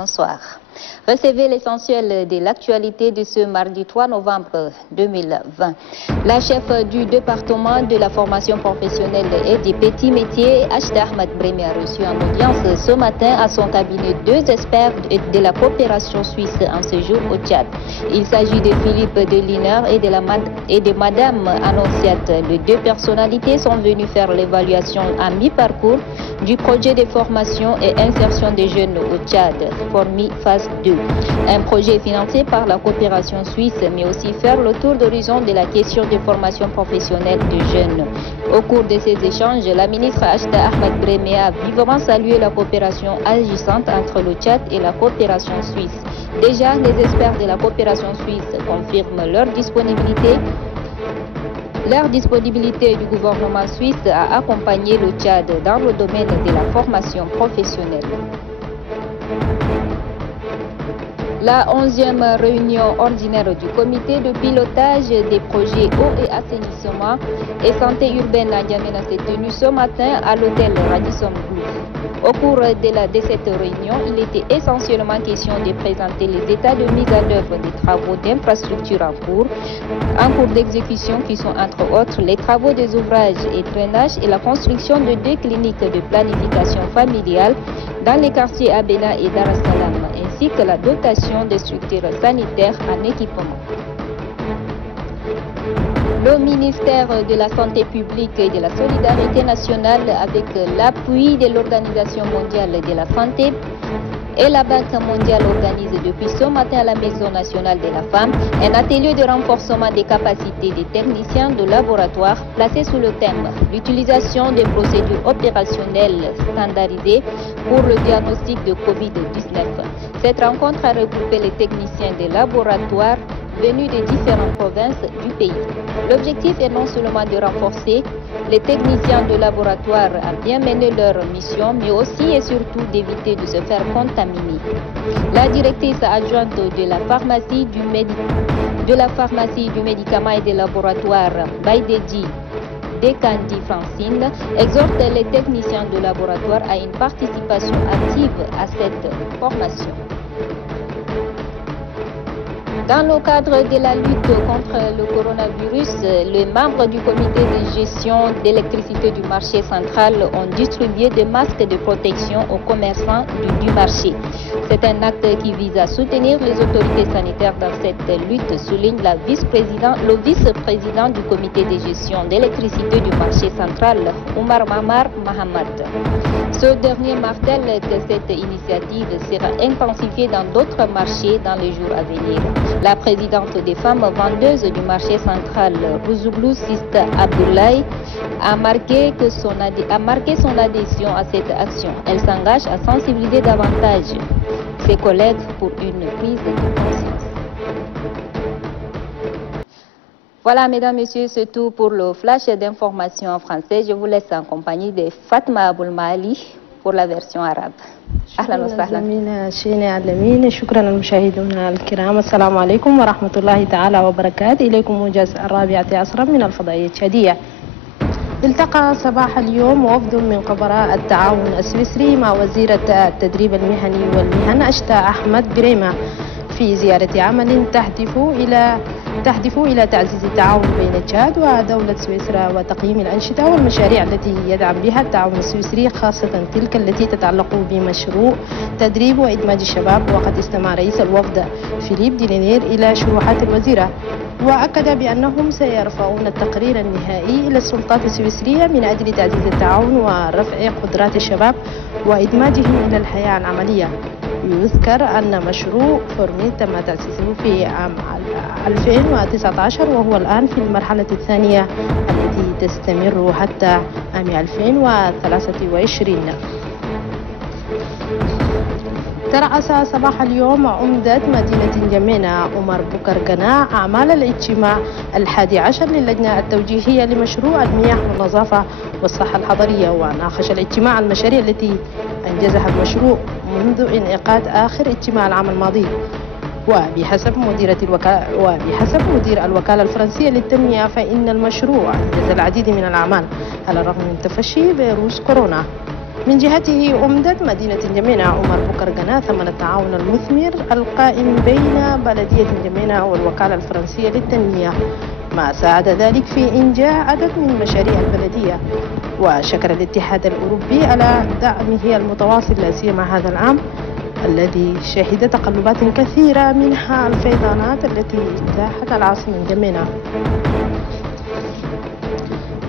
Bonsoir. Recevez l'essentiel de l'actualité de ce mardi 3 novembre 2020. La chef du département de la formation professionnelle et des petits métiers, Achta Ahmed Brehmi, a reçu en audience ce matin à son cabinet deux experts de la coopération suisse en séjour au Tchad. Il s'agit de Philippe Deliner et de Madame Annonciate. Les deux personnalités sont venues faire l'évaluation à mi-parcours du projet de formation et insertion des jeunes au Tchad, Formi phase 2. Un projet financé par la coopération suisse, mais aussi faire le tour d'horizon de la question de formation professionnelle des jeunes. Au cours de ces échanges, la ministre Achta Ahmed Brehmi a vivement salué la coopération agissante entre le Tchad et la coopération suisse. Déjà, les experts de la coopération suisse confirment leur disponibilité du gouvernement suisse à accompagner le Tchad dans le domaine de la formation professionnelle. La 11e réunion ordinaire du comité de pilotage des projets eau et assainissement et santé urbaine à N'Djamena s'est tenue ce matin à l'hôtel Radisson Blu. Au cours de cette réunion, il était essentiellement question de présenter les états de mise en œuvre des travaux d'infrastructure en cours d'exécution qui sont entre autres les travaux des ouvrages et drainages et la construction de 2 cliniques de planification familiale dans les quartiers Abena et Dar es Salaam, ainsi que la dotation des structures sanitaires en équipement. Le ministère de la Santé publique et de la Solidarité nationale, avec l'appui de l'Organisation mondiale de la santé et la Banque mondiale, organise depuis ce matin à la Maison nationale de la femme un atelier de renforcement des capacités des techniciens de laboratoire placé sous le thème « L'utilisation des procédures opérationnelles standardisées pour le diagnostic de Covid-19 ». Cette rencontre a regroupé les techniciens des laboratoires venus de différentes provinces du pays. L'objectif est non seulement de renforcer les techniciens de laboratoire à bien mener leur mission, mais aussi et surtout d'éviter de se faire contaminer. La directrice adjointe de la pharmacie du médicament et des laboratoires, Baïdedji Dekandi Francine, exhorte les techniciens de laboratoire à une participation active à cette formation. Dans le cadre de la lutte contre le coronavirus, les membres du comité de gestion d'électricité du marché central ont distribué des masques de protection aux commerçants du marché. C'est un acte qui vise à soutenir les autorités sanitaires dans cette lutte, souligne le vice-président du comité de gestion d'électricité du marché central, Oumar Mamar Mahamad. Ce dernier martèle que cette initiative sera intensifiée dans d'autres marchés dans les jours à venir. La présidente des femmes vendeuses du marché central, Rouzouglu Sista Abdoulaye, a marqué son adhésion à cette action. Elle s'engage à sensibiliser davantage ses collègues pour une prise de conscience. Voilà, mesdames, messieurs, c'est tout pour le flash d'information en français. Je vous laisse en compagnie de Fatma Aboulmali pour la version arabe. أهلا وسهلا. زميلة شيني علمين. شكرا للمشاهدون الكرام. السلام عليكم ورحمة الله تعالى وبركاته. إليكم موجز 14 من الفضائية التشادية. التقى صباح اليوم وفد من خبراء التعاون السويسري مع وزيرة التدريب المهني والمهن أشتا أحمد بريمة في زيارة عمل تهدف إلى تعزيز التعاون بين تشاد ودولة سويسرا وتقييم الأنشطة والمشاريع التي يدعم بها التعاون السويسري، خاصة تلك التي تتعلق بمشروع تدريب وإدماج الشباب. وقد استمع رئيس الوفد فيليب ديلينير إلى شروحات الوزيرة، وأكد بأنهم سيرفعون التقرير النهائي إلى السلطات السويسرية من أجل تعزيز التعاون ورفع قدرات الشباب وإدماجهم إلى الحياة العملية. يذكر أن مشروع فورمي تم تأسيسه في عام 2019 وهو الآن في المرحلة الثانية التي تستمر حتى عام 2023. ترأس صباح اليوم عمدة مدينة نجمينا عمر بكر قناع أعمال الاجتماع 11 للجنة التوجيهية لمشروع المياه والنظافة والصحة الحضرية، وناقش الاجتماع المشاريع التي أنجزها المشروع منذ انعقاد آخر اجتماع العام الماضي. وبحسب مدير الوكالة الفرنسية للتنمية فإن المشروع أنجز العديد من الأعمال على الرغم من تفشي فيروس كورونا. من جهته أمدت مدينة جمينة عمر بكر قناة ثمن التعاون المثمر القائم بين بلدية جمينة والوكالة الفرنسية للتنمية، ما ساعد ذلك في إنجاح عدد من مشاريع البلدية. وشكر الاتحاد الأوروبي على دعمه المتواصل لا سيما هذا العام الذي شهد تقلبات كثيرة منها الفيضانات التي اجتاحت العاصمة جمينة.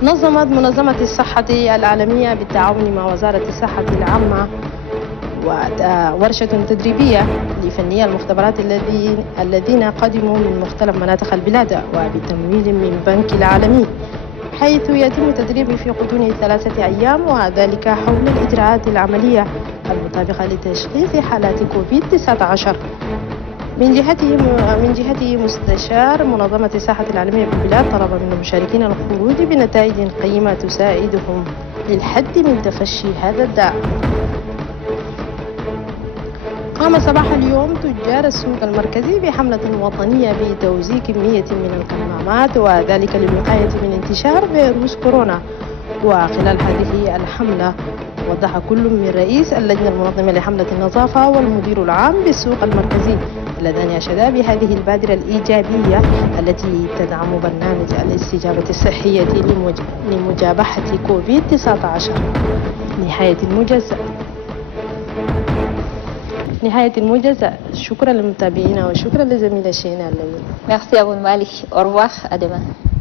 نظمت منظمة الصحة العالمية بالتعاون مع وزارة الصحة العامة ورشة تدريبية لفنية المختبرات الذين قدموا من مختلف مناطق البلاد وبتمويل من بنك العالمي، حيث يتم تدريبهم في غضون 3 أيام، وذلك حول الإجراءات العملية المطابقة لتشخيص حالات كوفيد-19. من جهته مستشار منظمة الصحة العالمية بالبلاد طلب من المشاركين الخروج بنتائج قيمة تساعدهم للحد من تفشي هذا الداء. قام صباح اليوم تجار السوق المركزي بحملة وطنية بتوزيع كمية من الكمامات، وذلك للوقاية من انتشار فيروس كورونا. وخلال هذه الحملة وضح كل من رئيس اللجنة المنظمة لحملة النظافة والمدير العام بالسوق المركزي اللذان أشدا بهذه البادرة الإيجابية التي تدعم برنامج الاستجابة الصحية لمجابحة كوفيد-19. نهاية الموجز. شكرا للمتابعين وشكرا لزميل شينا اللوين. Merci à vous Malik. Au revoir. À demain.